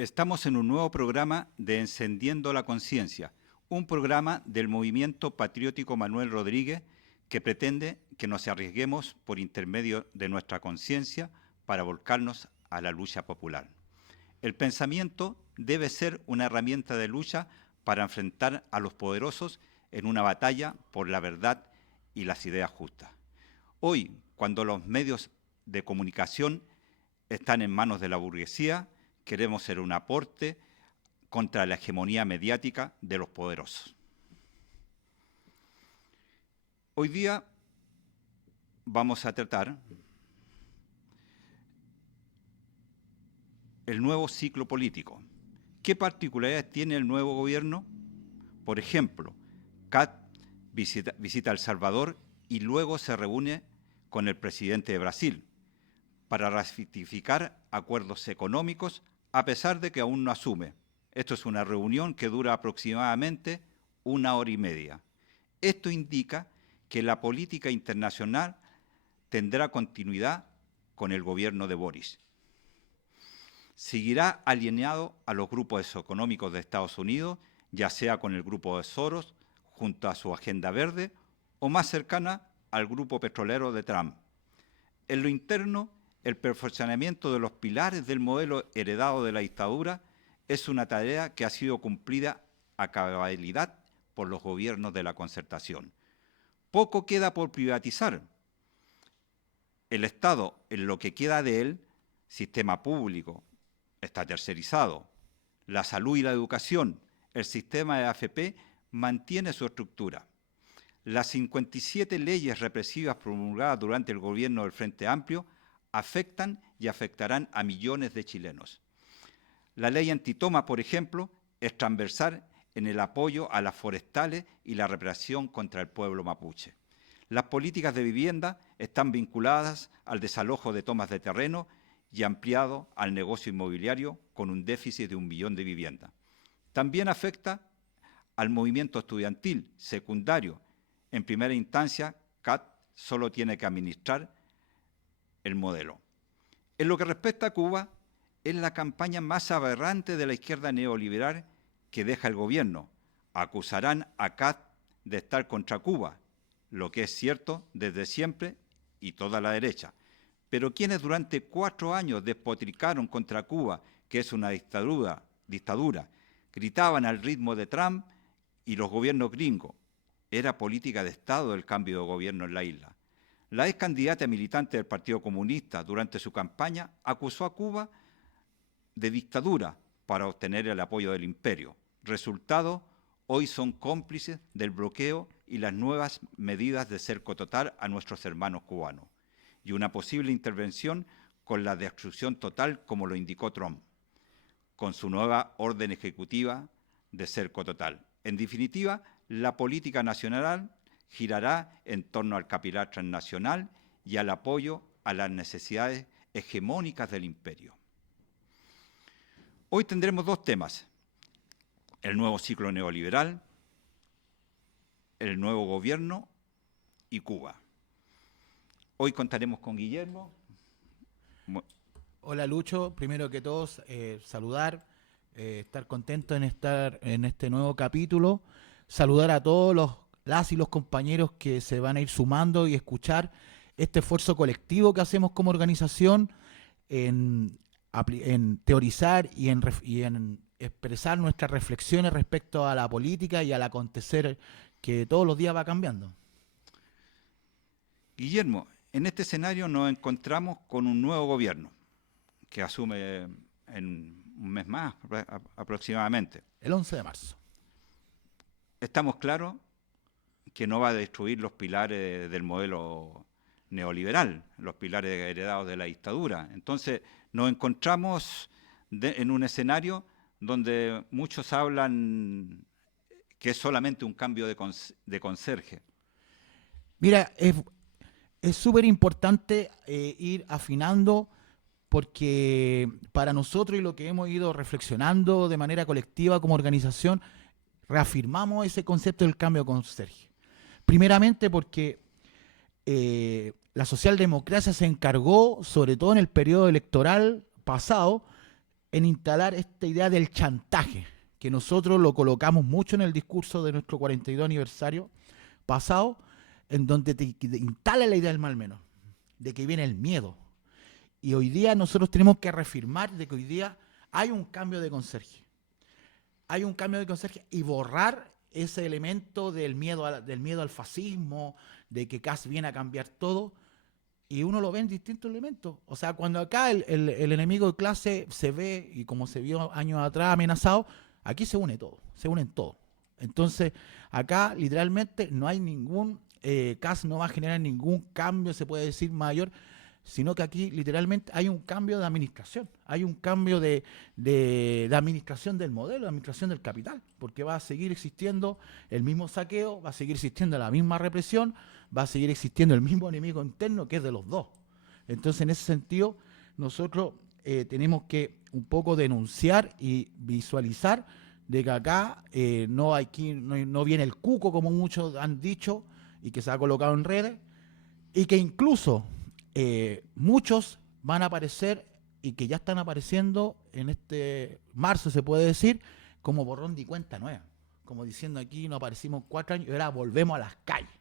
Estamos en un nuevo programa de Encendiendo la Conciencia, un programa del Movimiento Patriótico Manuel Rodríguez que pretende que nos arriesguemos por intermedio de nuestra conciencia para volcarnos a la lucha popular. El pensamiento debe ser una herramienta de lucha para enfrentar a los poderosos en una batalla por la verdad y las ideas justas. Hoy, cuando los medios de comunicación están en manos de la burguesía, queremos ser un aporte contra la hegemonía mediática de los poderosos. Hoy día vamos a tratar el nuevo ciclo político. ¿Qué particularidades tiene el nuevo gobierno? Por ejemplo, CAT visita El Salvador y luego se reúne con el presidente de Brasil para ratificar acuerdos económicos a pesar de que aún no asume. Esto es una reunión que dura aproximadamente 1 hora y media. Esto indica que la política internacional tendrá continuidad con el gobierno de Boris. Seguirá alineado a los grupos económicos de Estados Unidos, ya sea con el grupo de Soros, junto a su agenda verde, o más cercana al grupo petrolero de Trump. En lo interno, el perfeccionamiento de los pilares del modelo heredado de la dictadura es una tarea que ha sido cumplida a cabalidad por los gobiernos de la concertación. Poco queda por privatizar. El Estado, en lo que queda de él, sistema público, está tercerizado. La salud y la educación, el sistema de AFP, mantiene su estructura. Las 57 leyes represivas promulgadas durante el gobierno del Frente Amplio afectan y afectarán a millones de chilenos. La ley antitoma, por ejemplo, es transversal en el apoyo a las forestales y la represión contra el pueblo mapuche. Las políticas de vivienda están vinculadas al desalojo de tomas de terreno y ampliado al negocio inmobiliario con un déficit de 1 millón de viviendas. También afecta al movimiento estudiantil secundario. En primera instancia, CAT solo tiene que administrar el modelo. En lo que respecta a Cuba, es la campaña más aberrante de la izquierda neoliberal que deja el gobierno. Acusarán a CAT de estar contra Cuba, lo que es cierto desde siempre y toda la derecha. Pero quienes durante 4 años despotricaron contra Cuba, que es una dictadura, gritaban al ritmo de Trump y los gobiernos gringos. Era política de Estado el cambio de gobierno en la isla. La ex candidata militante del Partido Comunista durante su campaña acusó a Cuba de dictadura para obtener el apoyo del imperio. Resultado, hoy son cómplices del bloqueo y las nuevas medidas de cerco total a nuestros hermanos cubanos y una posible intervención con la destrucción total como lo indicó Trump, con su nueva orden ejecutiva de cerco total. En definitiva, la política nacional girará en torno al capital transnacional y al apoyo a las necesidades hegemónicas del imperio. Hoy tendremos 2 temas: el nuevo ciclo neoliberal, el nuevo gobierno y Cuba. Hoy contaremos con Guillermo. Hola Lucho, primero que todo saludar, estar contento en estar en este nuevo capítulo, saludar a todos las y los compañeros que se van a ir sumando y escuchar este esfuerzo colectivo que hacemos como organización en teorizar y en expresar nuestras reflexiones respecto a la política y al acontecer que todos los días va cambiando. Guillermo, en este escenario nos encontramos con un nuevo gobierno que asume en un mes más aproximadamente. El 11 de marzo. Estamos claros que no va a destruir los pilares del modelo neoliberal, los pilares heredados de la dictadura. Entonces nos encontramos en un escenario donde muchos hablan que es solamente un cambio de conserje. Mira, es súper importante ir afinando, porque para nosotros y lo que hemos ido reflexionando de manera colectiva como organización, reafirmamos ese concepto del cambio de conserje. Primeramente porque la socialdemocracia se encargó, sobre todo en el periodo electoral pasado, en instalar esta idea del chantaje, que nosotros lo colocamos mucho en el discurso de nuestro 42 aniversario pasado, en donde te instala la idea del mal menor, de que viene el miedo. Y hoy día nosotros tenemos que reafirmar de que hoy día hay un cambio de conserje. Hay un cambio de conserje y borrar ese elemento del miedo al fascismo, de que Kast viene a cambiar todo, y uno lo ve en distintos elementos. O sea, cuando acá el enemigo de clase se ve, y como se vio años atrás amenazado, aquí se une todo, se unen todos. Entonces, acá literalmente no hay Kast no va a generar ningún cambio, se puede decir, mayor, sino que aquí literalmente hay un cambio de administración, hay un cambio de administración del modelo, de administración del capital, porque va a seguir existiendo el mismo saqueo, va a seguir existiendo la misma represión, va a seguir existiendo el mismo enemigo interno que es de los dos. Entonces, en ese sentido, nosotros tenemos que un poco denunciar y visualizar de que acá no viene el cuco, como muchos han dicho, y que se ha colocado en redes, y que incluso muchos van a aparecer y que ya están apareciendo en este marzo, se puede decir, como borrón de cuenta nueva, como diciendo aquí no aparecimos 4 años y ahora volvemos a las calles.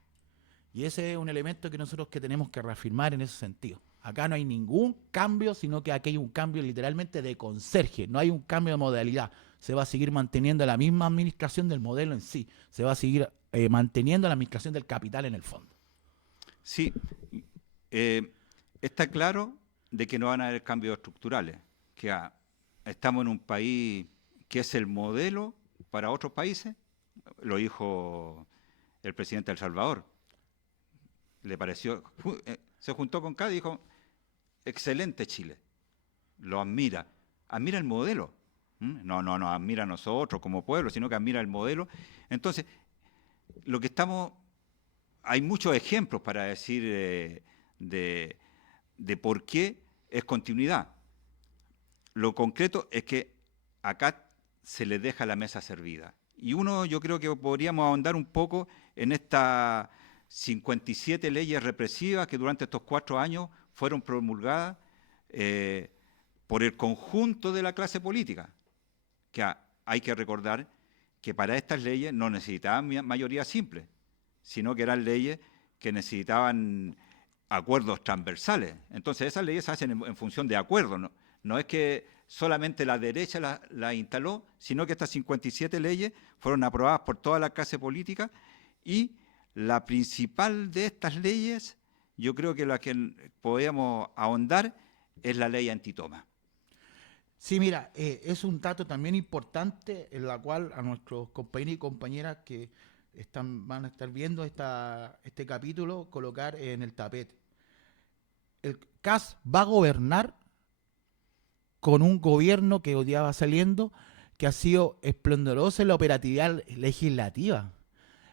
Y ese es un elemento que nosotros tenemos que reafirmar en ese sentido. Acá no hay ningún cambio, sino que aquí hay un cambio literalmente de conserje, no hay un cambio de modalidad. Se va a seguir manteniendo la misma administración del modelo en sí, se va a seguir manteniendo la administración del capital en el fondo. Sí, está claro de que no van a haber cambios estructurales, que estamos en un país que es el modelo para otros países, lo dijo el presidente de El Salvador. Le pareció, se juntó con Cádiz y dijo, excelente Chile, lo admira el modelo. No admira a nosotros como pueblo, sino que admira el modelo. Entonces, hay muchos ejemplos para decir de por qué es continuidad. Lo concreto es que acá se le deja la mesa servida. Y yo creo que podríamos ahondar un poco en estas 57 leyes represivas que durante estos 4 años fueron promulgadas por el conjunto de la clase política. Que hay que recordar que para estas leyes no necesitaban mayoría simple, sino que eran leyes que necesitaban acuerdos transversales. Entonces esas leyes se hacen en función de acuerdos, no es que solamente la derecha la instaló, sino que estas 57 leyes fueron aprobadas por toda la clase política y la principal de estas leyes, yo creo que la que podemos ahondar es la ley antitoma. Sí, mira, es un dato también importante en la cual a nuestros compañeros y compañeras que van a estar viendo este capítulo colocar en el tapete. El Kast va a gobernar con un gobierno que hoy día va saliendo, que ha sido esplendoroso en la operatividad legislativa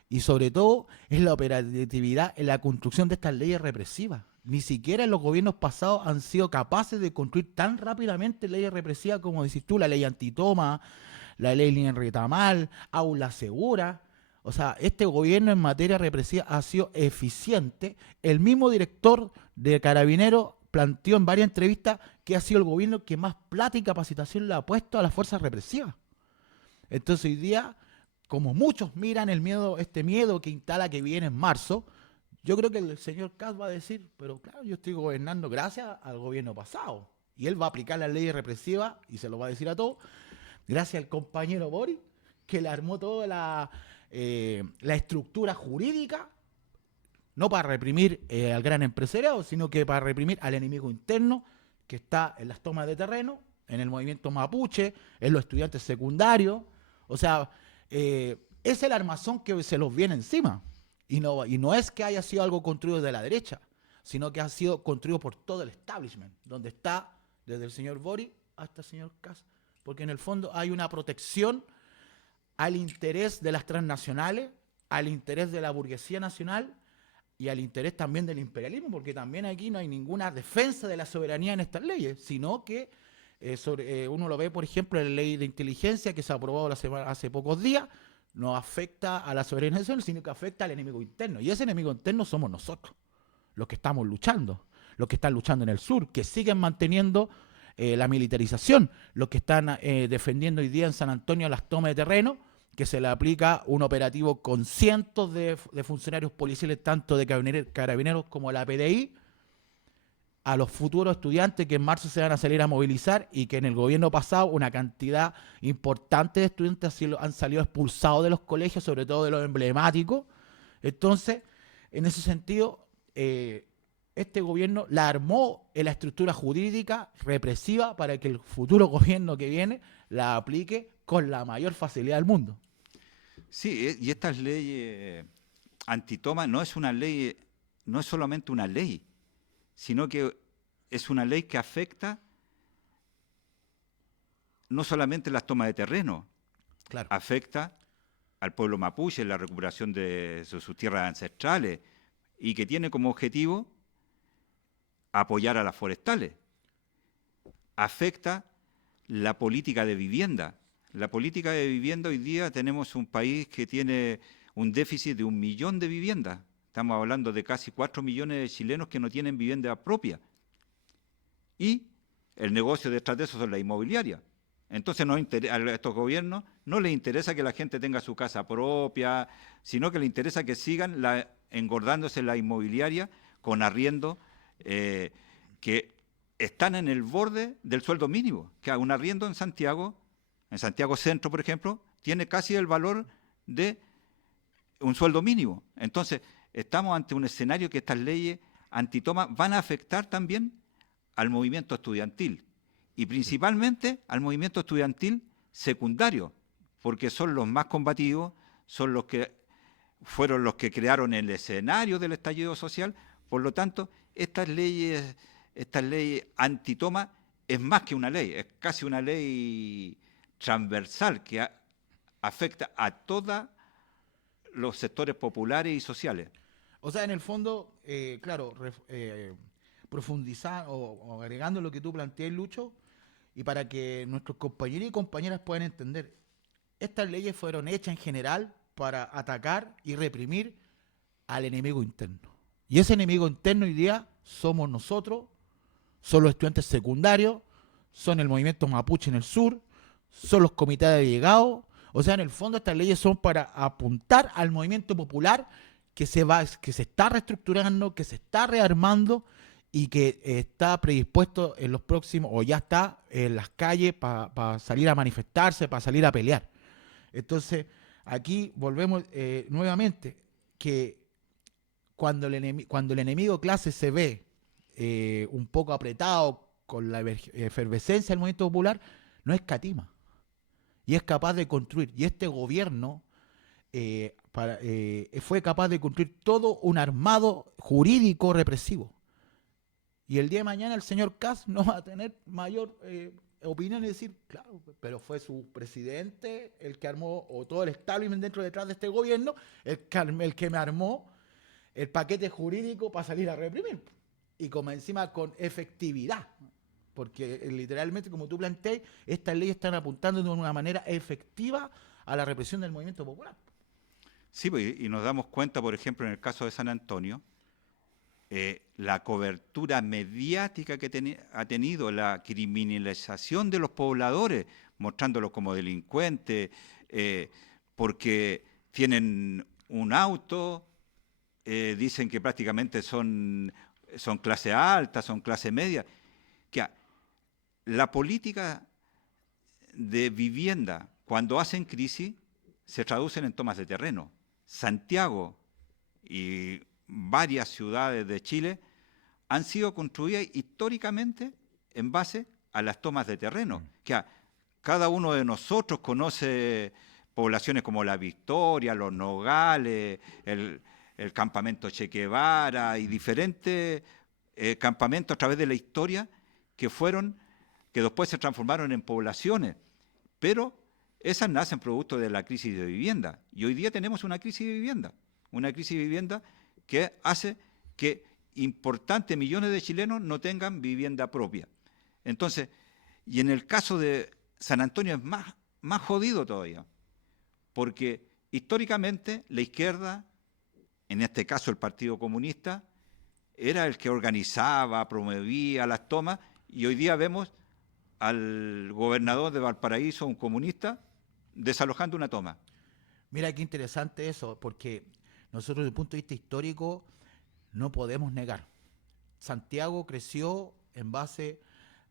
y sobre todo en la operatividad en la construcción de estas leyes represivas. Ni siquiera en los gobiernos pasados han sido capaces de construir tan rápidamente leyes represivas como decís tú, la ley antitoma, la ley Línea Retamal, aula segura. O sea, este gobierno en materia represiva ha sido eficiente. El mismo director de Carabineros planteó en varias entrevistas que ha sido el gobierno que más plata y capacitación le ha puesto a las fuerzas represivas. Entonces hoy día, como muchos miran este miedo que instala que viene en marzo, yo creo que el señor Kast va a decir, pero claro, yo estoy gobernando gracias al gobierno pasado. Y él va a aplicar las leyes represivas, y se lo va a decir a todos, gracias al compañero Boric, que le armó toda la estructura jurídica, no para reprimir al gran empresariado, sino que para reprimir al enemigo interno que está en las tomas de terreno, en el movimiento mapuche, en los estudiantes secundarios. O sea, es el armazón que se los viene encima. Y no es que haya sido algo construido de la derecha, sino que ha sido construido por todo el establishment, donde está desde el señor Boric hasta el señor Kast. Porque en el fondo hay una protección al interés de las transnacionales, al interés de la burguesía nacional y al interés también del imperialismo, porque también aquí no hay ninguna defensa de la soberanía en estas leyes, sino que uno lo ve, por ejemplo, en la ley de inteligencia que se ha aprobado hace pocos días, no afecta a la soberanía nacional, sino que afecta al enemigo interno. Y ese enemigo interno somos nosotros, los que estamos luchando, los que están luchando en el sur, que siguen manteniendo la militarización, los que están defendiendo hoy día en San Antonio las tomas de terreno, que se le aplica un operativo con cientos de funcionarios policiales, tanto de carabineros como la PDI, a los futuros estudiantes que en marzo se van a salir a movilizar y que en el gobierno pasado una cantidad importante de estudiantes han salido expulsados de los colegios, sobre todo de los emblemáticos. Entonces, en ese sentido, este gobierno la armó en la estructura jurídica represiva para que el futuro gobierno que viene la aplique con la mayor facilidad del mundo. Sí, y estas leyes antitoma no es una ley, no es solamente una ley, sino que es una ley que afecta no solamente las tomas de terreno, claro, afecta al pueblo mapuche en la recuperación de sus tierras ancestrales y que tiene como objetivo apoyar a las forestales. Afecta la política de vivienda. La política de vivienda, hoy día tenemos un país que tiene un déficit de 1 millón de viviendas. Estamos hablando de casi 4 millones de chilenos que no tienen vivienda propia. Y el negocio detrás de eso son las inmobiliarias. Entonces a estos gobiernos no les interesa que la gente tenga su casa propia, sino que les interesa que sigan engordándose la inmobiliaria con arriendo que están en el borde del sueldo mínimo. Que un arriendo en Santiago Centro, por ejemplo, tiene casi el valor de un sueldo mínimo. Entonces, estamos ante un escenario que estas leyes antitoma van a afectar también al movimiento estudiantil y principalmente al movimiento estudiantil secundario, porque son los más combativos, son los que fueron los que crearon el escenario del estallido social. Por lo tanto, estas leyes antitoma es más que una ley, es casi una ley transversal que afecta a todos los sectores populares y sociales. O sea, en el fondo, claro, profundizar o agregando lo que tú planteas, Lucho, y para que nuestros compañeros y compañeras puedan entender, estas leyes fueron hechas en general para atacar y reprimir al enemigo interno. Y ese enemigo interno hoy día somos nosotros, son los estudiantes secundarios, son el movimiento mapuche en el sur, son los comités de allegados. O sea, en el fondo estas leyes son para apuntar al movimiento popular que se está reestructurando, que se está rearmando y que está predispuesto en los próximos, o ya está en las calles para salir a manifestarse, para salir a pelear. Entonces, aquí volvemos nuevamente, que cuando el enemigo clase se ve un poco apretado con la efervescencia del movimiento popular, no escatima y es capaz de construir. Y este gobierno fue capaz de construir todo un armado jurídico represivo. Y el día de mañana el señor Kast no va a tener mayor opinión y decir, claro, pero fue su presidente el que armó, o todo el establishment detrás de este gobierno, el que me armó el paquete jurídico para salir a reprimir. Y como encima con efectividad. Porque literalmente, como tú planteas, estas leyes están apuntando de una manera efectiva a la represión del movimiento popular. Sí, y nos damos cuenta, por ejemplo, en el caso de San Antonio, la cobertura mediática que ha tenido la criminalización de los pobladores, mostrándolos como delincuentes, porque tienen un auto, dicen que prácticamente son clase alta, son clase media. Que la política de vivienda, cuando hacen crisis, se traducen en tomas de terreno. Santiago y varias ciudades de Chile han sido construidas históricamente en base a las tomas de terreno. Que cada uno de nosotros conoce poblaciones como La Victoria, Los Nogales, el campamento Che Guevara y diferentes campamentos a través de la historia que después se transformaron en poblaciones, pero esas nacen producto de la crisis de vivienda. Y hoy día tenemos una crisis de vivienda que hace que importantes millones de chilenos no tengan vivienda propia. Entonces, y en el caso de San Antonio es más jodido todavía, porque históricamente la izquierda, en este caso el Partido Comunista, era el que organizaba, promovía las tomas, y hoy día vemos al gobernador de Valparaíso, un comunista, desalojando una toma. Mira qué interesante eso, porque nosotros desde el punto de vista histórico no podemos negar. Santiago creció en base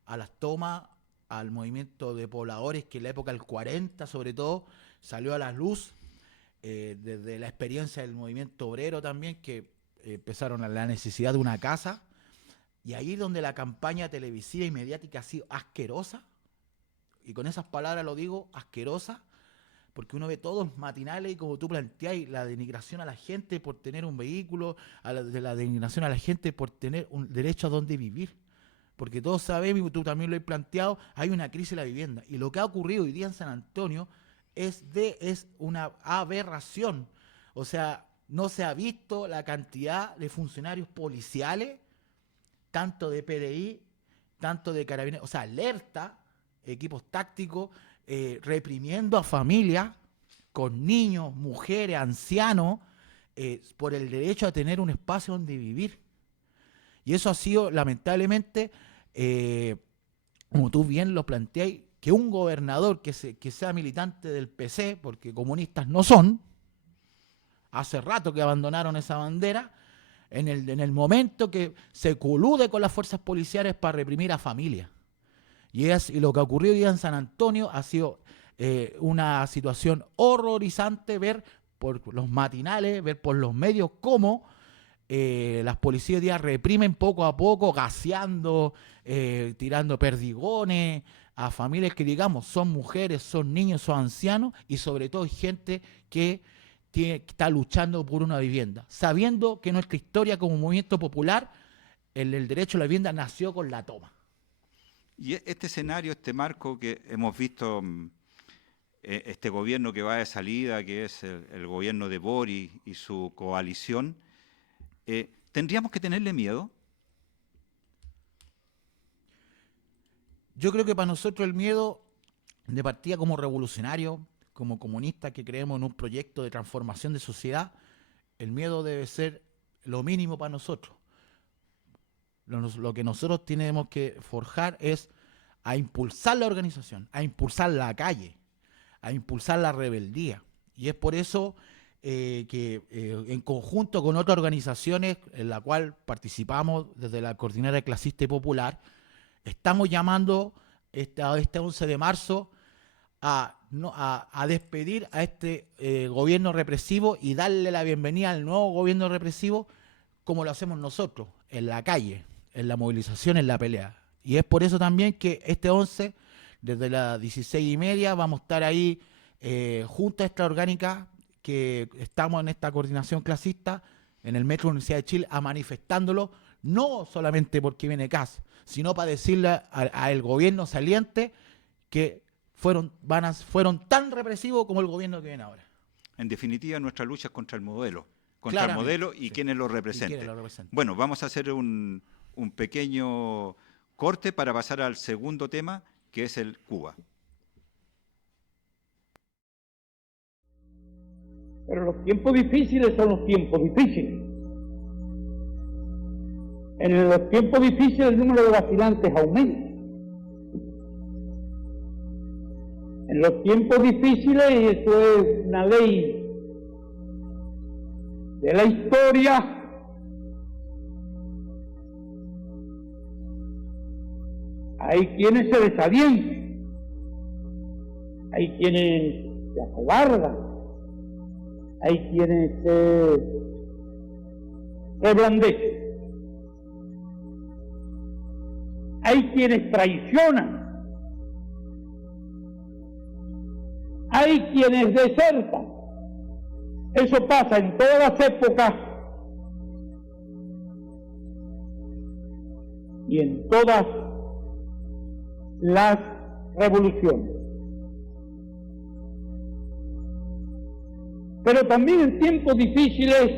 a las tomas, al movimiento de pobladores que en la época del 40 sobre todo salió a la luz, desde la experiencia del movimiento obrero también, que empezaron a la necesidad de una casa, y ahí es donde la campaña televisiva y mediática ha sido asquerosa, y con esas palabras lo digo, asquerosa, porque uno ve todos los matinales y como tú planteáis, la denigración a la gente por tener un vehículo, la denigración a la gente por tener un derecho a donde vivir. Porque todos sabemos, y tú también lo has planteado, hay una crisis en la vivienda. Y lo que ha ocurrido hoy día en San Antonio es una aberración. O sea, no se ha visto la cantidad de funcionarios policiales, tanto de PDI, tanto de Carabineros, o sea, alerta, equipos tácticos, reprimiendo a familias con niños, mujeres, ancianos, por el derecho a tener un espacio donde vivir. Y eso ha sido, lamentablemente, como tú bien lo planteáis, que un gobernador que sea militante del PC, porque comunistas no son, hace rato que abandonaron esa bandera, en el momento que se colude con las fuerzas policiales para reprimir a familias. Y lo que ocurrió hoy día en San Antonio ha sido una situación horrorizante, ver por los matinales, ver por los medios cómo las policías hoy día reprimen poco a poco, gaseando, tirando perdigones a familias que, digamos, son mujeres, son niños, son ancianos, y sobre todo gente que está luchando por una vivienda, sabiendo que nuestra historia como movimiento popular, el derecho a la vivienda nació con la toma. Y este escenario, este marco que hemos visto, este gobierno que va de salida, que es el gobierno de Boric y su coalición, ¿tendríamos que tenerle miedo? Yo creo que para nosotros el miedo, de partida como revolucionario, como comunistas que creemos en un proyecto de transformación de sociedad, el miedo debe ser lo mínimo para nosotros. Lo que nosotros tenemos que forjar es a impulsar la organización, a impulsar la calle, a impulsar la rebeldía. Y es por eso que en conjunto con otras organizaciones en la cual participamos desde la Coordinadora Clasista y Popular, estamos llamando este 11 de marzo a despedir a este gobierno represivo y darle la bienvenida al nuevo gobierno represivo, como lo hacemos nosotros, en la calle, en la movilización, en la pelea. Y es por eso también que este 11, desde las 16:30, vamos a estar ahí junto a esta orgánica, que estamos en esta coordinación clasista, en el Metro Universidad de Chile, a manifestándolo, no solamente porque viene CAS, sino para decirle al gobierno saliente que fueron tan represivos como el gobierno que viene ahora. En definitiva, nuestra lucha es contra el modelo y sí, quienes lo representen. Quienes lo representen. Bueno, vamos a hacer un pequeño corte para pasar al segundo tema, que es el Cuba. Pero los tiempos difíciles son los tiempos difíciles. En los tiempos difíciles el número de vacilantes aumenta. En los tiempos difíciles, y eso es una ley de la historia, hay quienes se desalientan, hay quienes se acobardan, hay quienes se reblandecen, hay quienes traicionan, hay quienes desertan. Eso pasa en todas las épocas y en todas las revoluciones. Pero también en tiempos difíciles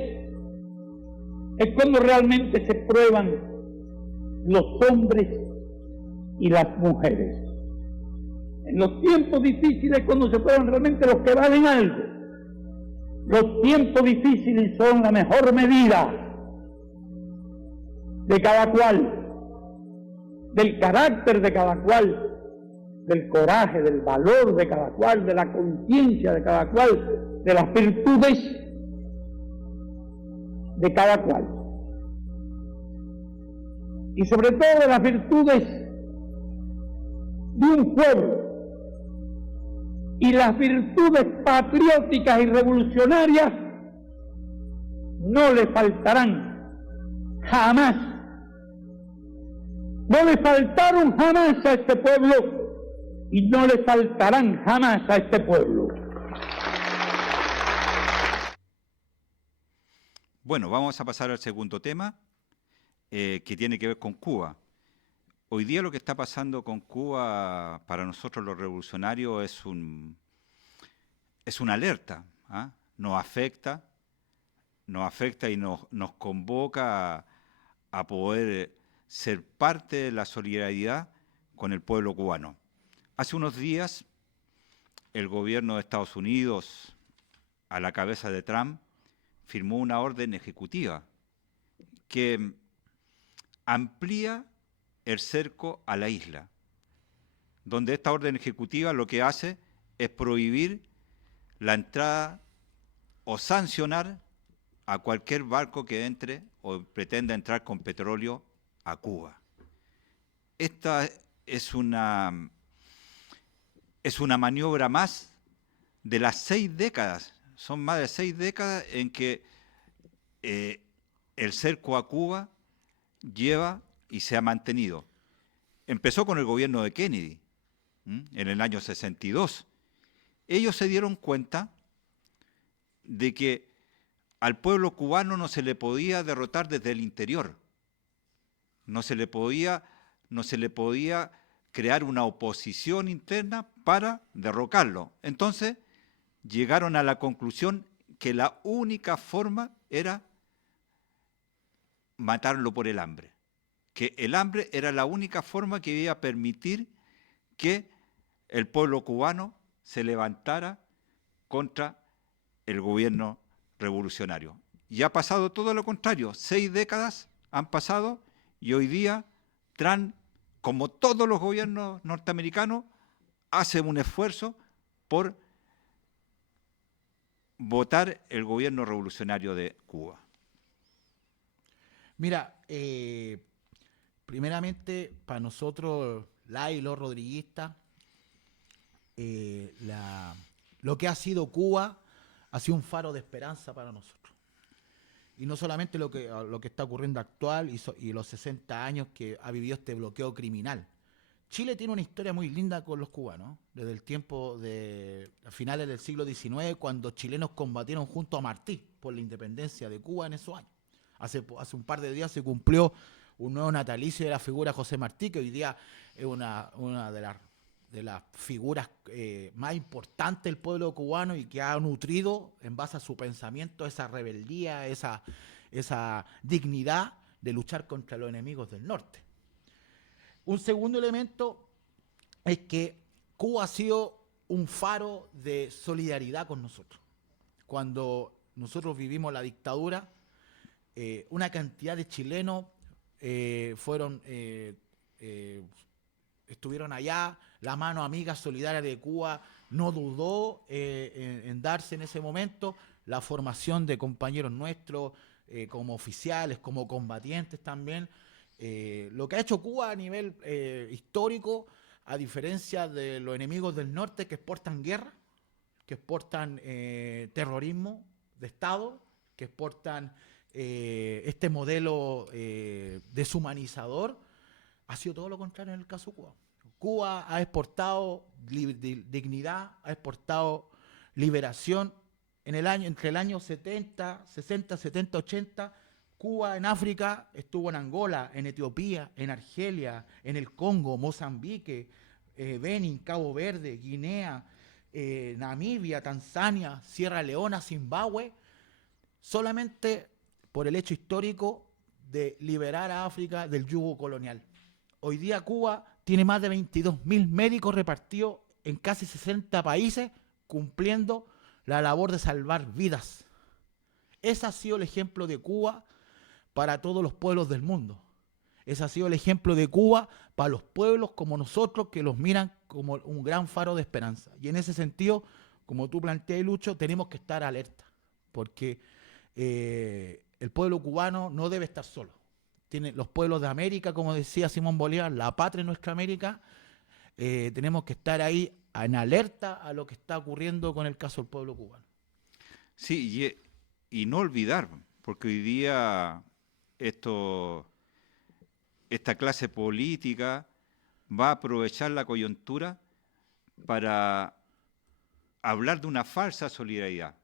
es cuando realmente se prueban los hombres y las mujeres. En los tiempos difíciles es cuando se prueban realmente los que valen algo. Los tiempos difíciles son la mejor medida de cada cual, del carácter de cada cual, del coraje, del valor de cada cual, de la conciencia de cada cual, de las virtudes de cada cual. Y sobre todo de las virtudes de un pueblo. Y las virtudes patrióticas y revolucionarias no le faltarán jamás. No le faltaron jamás a este pueblo y no le faltarán jamás a este pueblo. Bueno, vamos a pasar al segundo tema, que tiene que ver con Cuba. Hoy día lo que está pasando con Cuba para nosotros los revolucionarios es una alerta, ¿ah? Nos afecta y nos convoca a poder ser parte de la solidaridad con el pueblo cubano. Hace unos días el gobierno de Estados Unidos, a la cabeza de Trump, firmó una orden ejecutiva que amplía el cerco a la isla, donde esta orden ejecutiva lo que hace es prohibir la entrada o sancionar a cualquier barco que entre o pretenda entrar con petróleo a Cuba. Esta es una maniobra más de las 6 décadas, son más de 6 décadas en que el cerco a Cuba lleva y se ha mantenido. Empezó con el gobierno de Kennedy, en el año 62. Ellos se dieron cuenta de que al pueblo cubano no se le podía derrotar desde el interior, no se le podía crear una oposición interna para derrocarlo. Entonces llegaron a la conclusión que la única forma era matarlo por el hambre, que el hambre era la única forma que iba a permitir que el pueblo cubano se levantara contra el gobierno revolucionario. Y ha pasado todo lo contrario, 6 décadas han pasado y hoy día Trump, como todos los gobiernos norteamericanos, hace un esfuerzo por votar el gobierno revolucionario de Cuba. Mira, primeramente, para nosotros, y los rodriguistas, lo que ha sido Cuba ha sido un faro de esperanza para nosotros. Y no solamente lo que está ocurriendo actual y los 60 años que ha vivido este bloqueo criminal. Chile tiene una historia muy linda con los cubanos, desde el tiempo de finales del siglo XIX, cuando chilenos combatieron junto a Martí por la independencia de Cuba en esos años. Hace un par de días se cumplió un nuevo natalicio de la figura José Martí, que hoy día es una de las figuras más importantes del pueblo cubano y que ha nutrido en base a su pensamiento esa rebeldía, esa dignidad de luchar contra los enemigos del norte. Un segundo elemento es que Cuba ha sido un faro de solidaridad con nosotros. Cuando nosotros vivimos la dictadura, una cantidad de chilenos estuvieron allá, la mano amiga solidaria de Cuba no dudó en darse en ese momento la formación de compañeros nuestros como oficiales, como combatientes también. Lo que ha hecho Cuba a nivel histórico, a diferencia de los enemigos del norte que exportan guerra, que exportan terrorismo de Estado, que exportan este modelo deshumanizador, ha sido todo lo contrario en el caso de Cuba. Cuba ha exportado dignidad, ha exportado liberación. Entre el año 60, 80, Cuba en África estuvo en Angola, en Etiopía, en Argelia, en el Congo, Mozambique, Benin, Cabo Verde, Guinea, Namibia, Tanzania, Sierra Leona, Zimbabue, solamente por el hecho histórico de liberar a África del yugo colonial. Hoy día Cuba tiene más de 22.000 médicos repartidos en casi 60 países, cumpliendo la labor de salvar vidas. Ese ha sido el ejemplo de Cuba para todos los pueblos del mundo. Ese ha sido el ejemplo de Cuba para los pueblos como nosotros, que los miran como un gran faro de esperanza. Y en ese sentido, como tú planteas, Lucho, tenemos que estar alerta, porque el pueblo cubano no debe estar solo. Los pueblos de América, como decía Simón Bolívar, la patria es nuestra América. Tenemos que estar ahí en alerta a lo que está ocurriendo con el caso del pueblo cubano. Sí, y no olvidar, porque hoy día esta clase política va a aprovechar la coyuntura para hablar de una falsa solidaridad.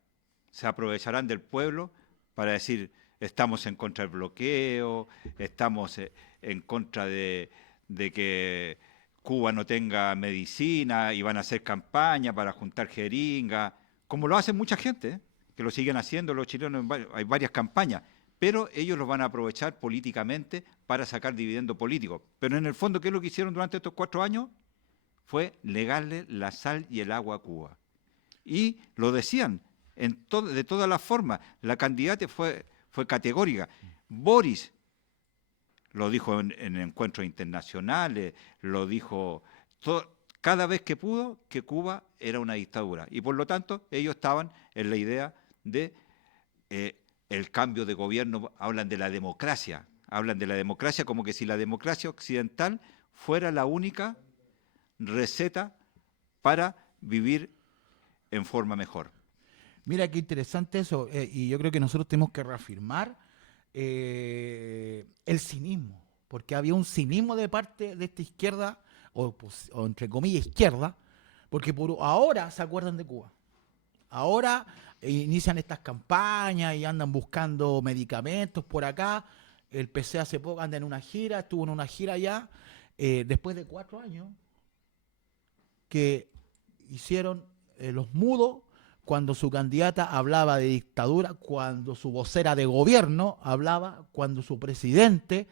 Se aprovecharán del pueblo para decir, estamos en contra del bloqueo, estamos en contra de que Cuba no tenga medicina, y van a hacer campaña para juntar jeringas, como lo hacen mucha gente, que lo siguen haciendo los chilenos, hay varias campañas, pero ellos los van a aprovechar políticamente para sacar dividendo político. Pero en el fondo, ¿qué es lo que hicieron durante estos 4 años? Fue negarle la sal y el agua a Cuba. Y lo decían de todas las formas. La candidata fue categórica. Boris lo dijo en encuentros internacionales, lo dijo cada vez que pudo, que Cuba era una dictadura. Y por lo tanto, ellos estaban en la idea de el cambio de gobierno. Hablan de la democracia como que si la democracia occidental fuera la única receta para vivir en forma mejor. Mira qué interesante eso, y yo creo que nosotros tenemos que reafirmar el cinismo, porque había un cinismo de parte de esta izquierda, o entre comillas izquierda, porque ahora se acuerdan de Cuba. Ahora inician estas campañas y andan buscando medicamentos por acá. El PC hace poco anda en una gira, estuvo en una gira ya, después de 4 años, que hicieron los mudos cuando su candidata hablaba de dictadura, cuando su vocera de gobierno hablaba, cuando su presidente,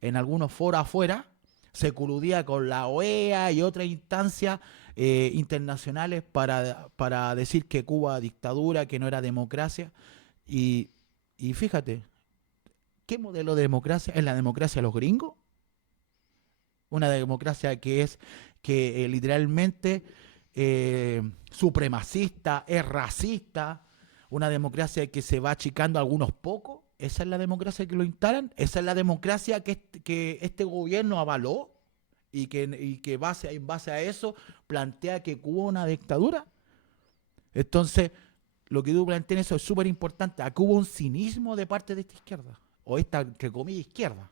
en algunos foros afuera, se coludía con la OEA y otras instancias internacionales para decir que Cuba dictadura, que no era democracia. Y fíjate, ¿qué modelo de democracia? ¿Es la democracia de los gringos? Una democracia que es que literalmente supremacista, es racista, una democracia que se va achicando a algunos pocos. ¿Esa es la democracia que lo instalan? ¿Esa es la democracia que este gobierno avaló y que en base a eso plantea que Cuba es una dictadura? Entonces, lo que tú planteas, eso es súper importante. Aquí hubo un cinismo de parte de esta izquierda, o esta, entre comillas, izquierda.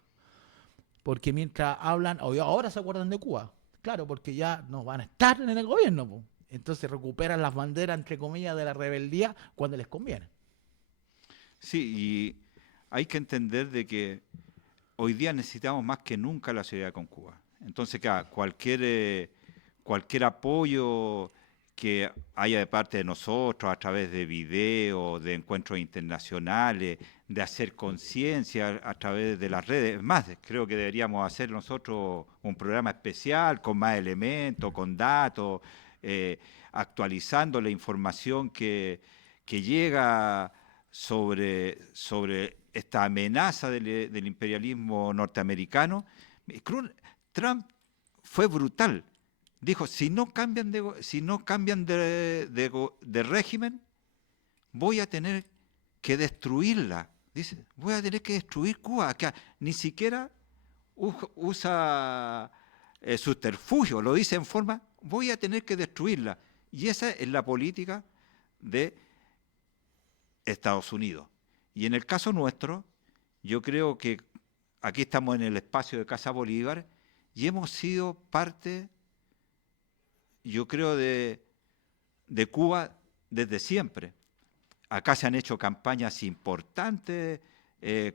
Porque mientras hablan, ahora se acuerdan de Cuba. Claro, porque ya no van a estar en el gobierno, po. Entonces recuperan las banderas, entre comillas, de la rebeldía cuando les conviene. Sí, y hay que entender de que hoy día necesitamos más que nunca la solidaridad con Cuba. Entonces, claro, cualquier apoyo que haya de parte de nosotros a través de videos, de encuentros internacionales, de hacer conciencia a través de las redes. Es más, creo que deberíamos hacer nosotros un programa especial con más elementos, con datos, actualizando la información que llega sobre esta amenaza del imperialismo norteamericano. Trump fue brutal. Dijo, si no cambian de régimen, voy a tener que destruirla. Dice, voy a tener que destruir Cuba. Acá ni siquiera usa subterfugio, lo dice en forma, voy a tener que destruirla. Y esa es la política de Estados Unidos. Y en el caso nuestro, yo creo que aquí estamos en el espacio de Casa Bolívar y hemos sido parte, yo creo, de Cuba desde siempre. Acá se han hecho campañas importantes,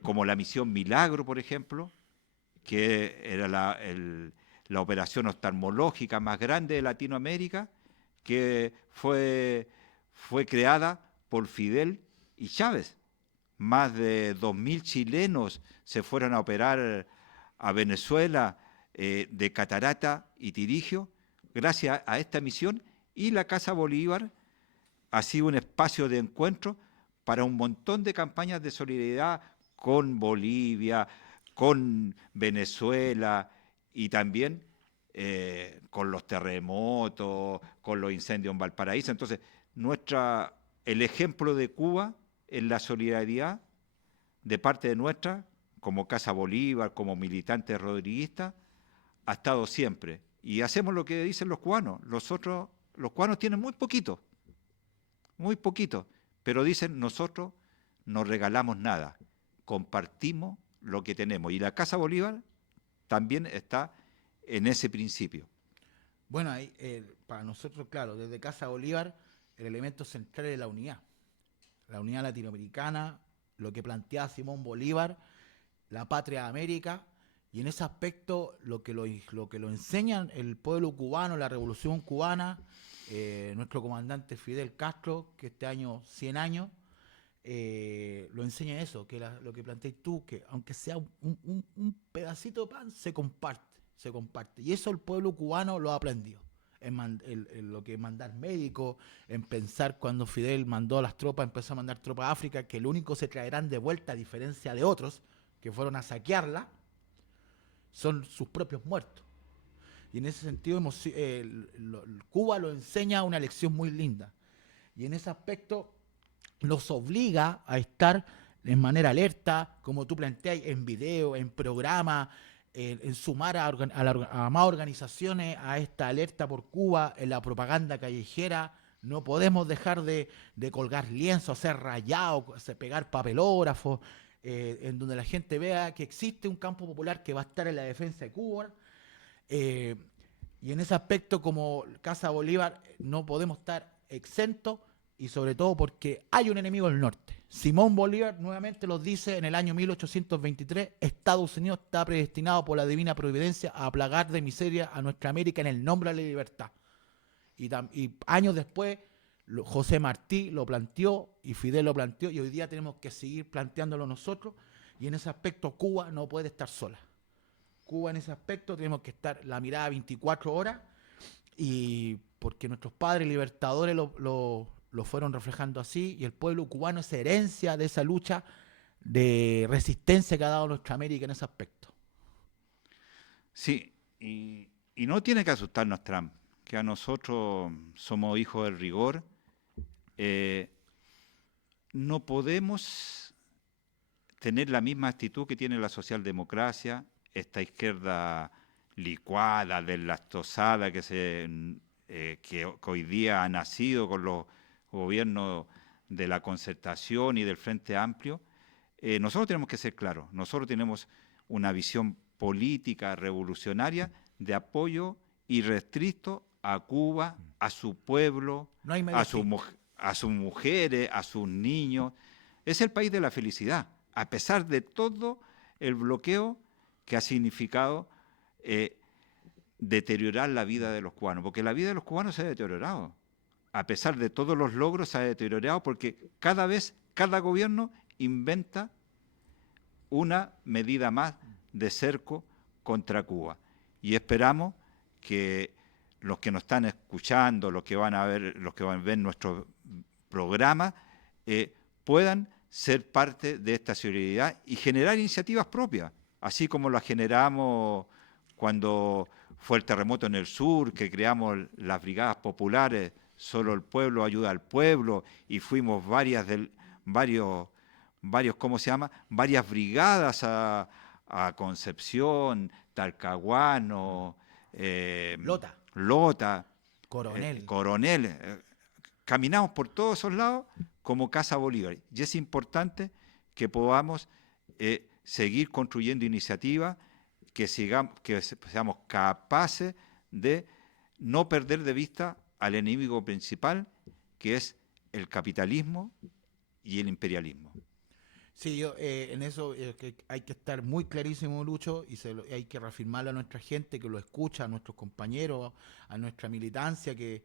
como la Misión Milagro, por ejemplo, que era la operación oftalmológica más grande de Latinoamérica, que fue creada por Fidel y Chávez. Más de 2.000 chilenos se fueron a operar a Venezuela de catarata y tirigio, gracias a esta misión, y la Casa Bolívar ha sido un espacio de encuentro para un montón de campañas de solidaridad con Bolivia, con Venezuela y también con los terremotos, con los incendios en Valparaíso. Entonces, el ejemplo de Cuba en la solidaridad de parte de nuestra, como Casa Bolívar, como militantes rodriguistas, ha estado siempre. Y hacemos lo que dicen los cubanos. Los cubanos tienen muy poquito, pero dicen, nosotros no regalamos nada, compartimos lo que tenemos. Y la Casa Bolívar también está en ese principio. Bueno, ahí, para nosotros, claro, desde Casa Bolívar, el elemento central es la unidad latinoamericana, lo que planteaba Simón Bolívar, la patria de América, y en ese aspecto lo que lo enseñan el pueblo cubano, la revolución cubana, nuestro comandante Fidel Castro, que este año 100 años, lo enseña eso, que lo que planteas tú, que aunque sea un pedacito de pan, se comparte. Y eso el pueblo cubano lo ha aprendido. En lo que es mandar médicos, en pensar cuando Fidel mandó a las tropas, empezó a mandar tropas a África, que lo único se traerán de vuelta, a diferencia de otros, que fueron a saquearla, son sus propios muertos. Y en ese sentido, Cuba lo enseña una lección muy linda. Y en ese aspecto nos obliga a estar en manera alerta, como tú planteas, en video, en programa, en sumar a más organizaciones a esta alerta por Cuba, en la propaganda callejera. No podemos dejar de colgar lienzos, hacer rayados, pegar papelógrafos, en donde la gente vea que existe un campo popular que va a estar en la defensa de Cuba. Y en ese aspecto, como Casa Bolívar, no podemos estar exentos, y sobre todo porque hay un enemigo del norte. Simón Bolívar nuevamente los dice en el año 1823, Estados Unidos está predestinado por la divina providencia a plagar de miseria a nuestra América en el nombre de la libertad. Y años después, José Martí lo planteó y Fidel lo planteó, y hoy día tenemos que seguir planteándolo nosotros, y en ese aspecto Cuba no puede estar sola. Cuba en ese aspecto tenemos que estar la mirada 24 horas, y porque nuestros padres libertadores lo fueron reflejando así, y el pueblo cubano es herencia de esa lucha de resistencia que ha dado nuestra América en ese aspecto. Sí, y no tiene que asustarnos Trump, que a nosotros somos hijos del rigor. No podemos tener la misma actitud que tiene la socialdemocracia, esta izquierda licuada, deslactosada que hoy día ha nacido con los gobiernos de la Concertación y del Frente Amplio. Nosotros tenemos que ser claros, nosotros tenemos una visión política revolucionaria de apoyo irrestricto a Cuba, a su pueblo, No hay a sus mujeres, a sus niños. Es el país de la felicidad, a pesar de todo el bloqueo que ha significado deteriorar la vida de los cubanos, porque la vida de los cubanos se ha deteriorado. A pesar de todos los logros, se ha deteriorado porque cada vez, cada gobierno inventa una medida más de cerco contra Cuba. Y esperamos que los que nos están escuchando, los que van a ver nuestro programa, puedan ser parte de esta solidaridad y generar iniciativas propias, así como las generamos cuando fue el terremoto en el sur, que creamos las brigadas populares, Solo el Pueblo Ayuda al Pueblo, y fuimos varias brigadas a Concepción, Talcahuano, Lota, Coronel. Caminamos por todos esos lados como Casa Bolívar, y es importante que podamos seguir construyendo iniciativas, que seamos capaces de no perder de vista al enemigo principal, que es el capitalismo y el imperialismo. Sí, en eso que hay que estar muy clarísimo, Lucho, y hay que reafirmarle a nuestra gente que lo escucha, a nuestros compañeros, a nuestra militancia, que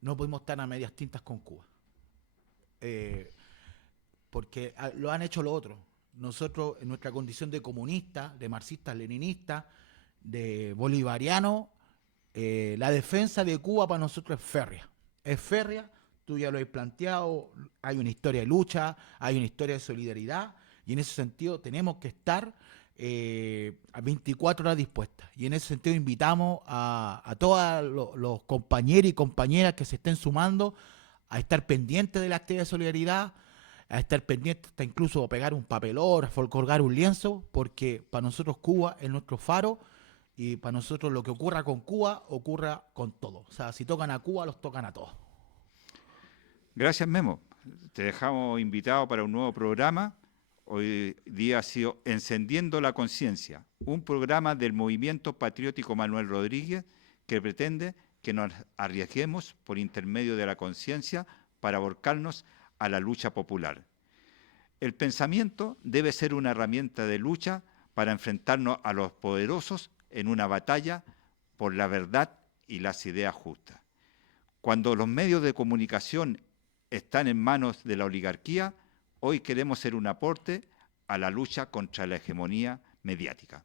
no podemos estar a medias tintas con Cuba. Porque lo han hecho los otros. Nosotros, en nuestra condición de comunistas, de marxistas, leninistas, de bolivarianos, la defensa de Cuba para nosotros es férrea. Es férrea, tú ya lo has planteado, hay una historia de lucha, hay una historia de solidaridad, y en ese sentido tenemos que estar a 24 horas dispuestas. Y en ese sentido invitamos a todos los compañeros y compañeras que se estén sumando a estar pendientes de la actividad de solidaridad, a estar pendientes hasta incluso pegar un papelógrafo, colgar un lienzo, porque para nosotros Cuba es nuestro faro y para nosotros lo que ocurra con Cuba ocurra con todo. O sea, si tocan a Cuba, los tocan a todos. Gracias, Memo. Te dejamos invitado para un nuevo programa. Hoy día ha sido Encendiendo la Conciencia, un programa del Movimiento Patriótico Manuel Rodríguez que pretende que nos arriesguemos por intermedio de la conciencia para volcarnos a la lucha popular. El pensamiento debe ser una herramienta de lucha para enfrentarnos a los poderosos en una batalla por la verdad y las ideas justas. Cuando los medios de comunicación están en manos de la oligarquía, hoy queremos ser un aporte a la lucha contra la hegemonía mediática.